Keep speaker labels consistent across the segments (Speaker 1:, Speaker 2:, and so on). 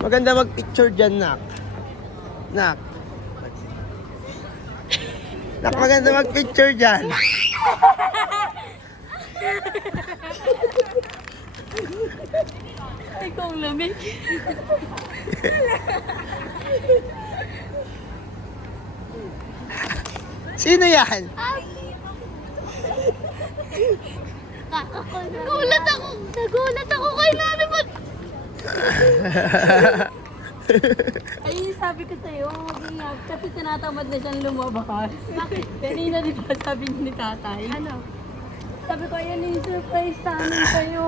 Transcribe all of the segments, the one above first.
Speaker 1: Maganda mag-picture dyan, Nak. Nak. Nak, maganda mag-picture dyan.
Speaker 2: Ikaw lamig.
Speaker 1: Sino yan?
Speaker 2: Nagulat ako kay Nani. Ay, sabi ko sa'yo, mag-ingat. Kasi tinatamad na siyang lumabas. Bakit? Kanina di ba sabi ni tatay? Ano? Sabi ko, ayan yung surprise namin kayo.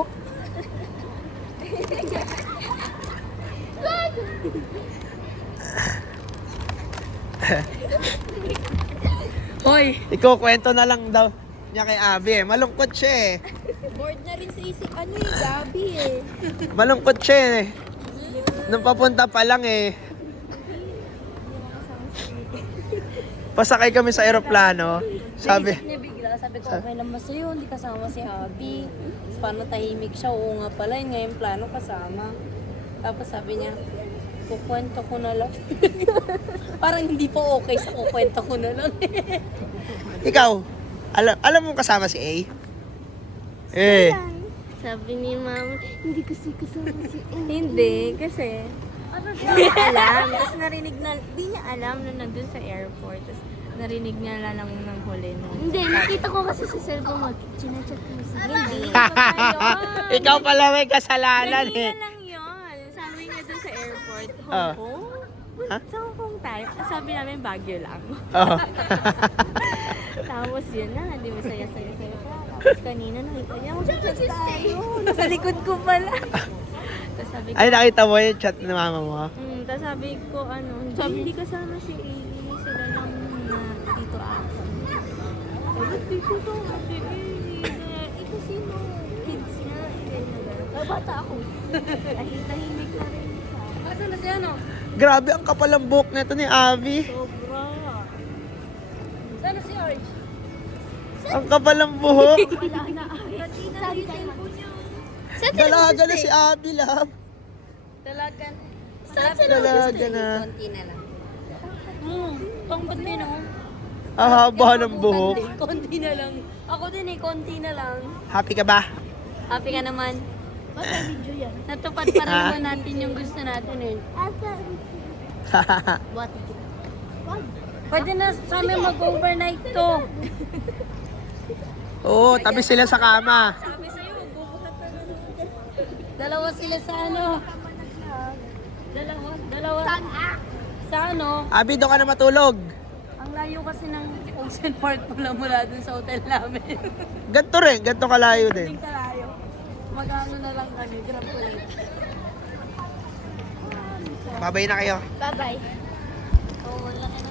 Speaker 2: Hoy!
Speaker 1: Ikaw, kwento na lang daw niya kay Abby eh. Malungkot siya eh.
Speaker 2: Bored na rin sa isip, Gabi eh.
Speaker 1: Malungkot siya eh. Nung papunta pa lang eh. Pasakay kami sa aeroplano. Sabi,
Speaker 2: Naisip niya bigla, sabi ko, okay lang ba sa'yo, hindi kasama si Abby. Tapos paano tahimik siya, oo nga pala, yun nga yung plano kasama. Tapos sabi niya, kukwento ko na lang. Parang hindi pa okay sa kukwento ko na lang.
Speaker 1: ikaw, alam mo kasama si A? Eh.
Speaker 3: Sabi ni Mama, hindi kasi kasama si
Speaker 2: Hindi, kasi
Speaker 3: Hindi niya alam. Tapos narinig na, hindi niya alam na nandun sa airport. Tapos narinig niya lang ng huli nung... Hindi, nakita ko kasi sa cellphone mo, chinachat mo si Hindi.
Speaker 1: Ikaw pala may kasalanan
Speaker 3: Kanina
Speaker 1: eh.
Speaker 3: lang yun. Sabi niya dun sa airport,
Speaker 1: Ah.
Speaker 3: Hong Kong?
Speaker 1: Ha?
Speaker 3: Sa Hong Kong tayo. Sabi namin, Baguio lang.
Speaker 1: Oh.
Speaker 3: Tapos yun na, di ba saya-saya pa. Tapos kanina nakita niya, mag-chat tayo. Nasa likod ko pala. Tapos sabi ko,
Speaker 1: Ay, nakita mo yung chat ng mama mo?
Speaker 3: tapos sabi ko, hindi kasama si Amy. Sila lang na dito ako. Sabi, di kasama si Amy. Ito sino? Kids niya. Bata ako. Tahimik na rin siya.
Speaker 2: Asa na si ano?
Speaker 1: Grabe, ang kapal ang buhok nito ni Abby.
Speaker 3: Sobra.
Speaker 2: Sana si Arj?
Speaker 1: Ang kapal ang buhok.
Speaker 3: Wala na. Sabi tayo
Speaker 1: Dalaga na si Abby, love.
Speaker 2: Dalagan.
Speaker 1: Dalaga na.
Speaker 2: Konti na lang. Pang ba't din oh?
Speaker 1: Ang haba ng buhok.
Speaker 2: Konti na lang. Ako din eh, konti na lang.
Speaker 1: Happy ka ba?
Speaker 2: Happy ka naman.
Speaker 3: Baka video yan.
Speaker 2: Natupad pa rin naman natin yung gusto natin eh.
Speaker 3: Buwati kita.
Speaker 2: Pwede na sa amin mag-overnight to.
Speaker 1: Oo, tabi sila sa kama.
Speaker 2: Dalawa sila sa ano? Dalawa. Sa ano?
Speaker 1: Abby, doon ka na matulog.
Speaker 2: Ang layo kasi ng Ocean Park mula dun sa hotel namin.
Speaker 1: Ganto rin, ganto kalayo din.
Speaker 2: Tingnan tayo. Mag-ano na lang kami, grab ko lang.
Speaker 1: Babay na kayo.
Speaker 3: Bye-bye.
Speaker 2: Oh, wala na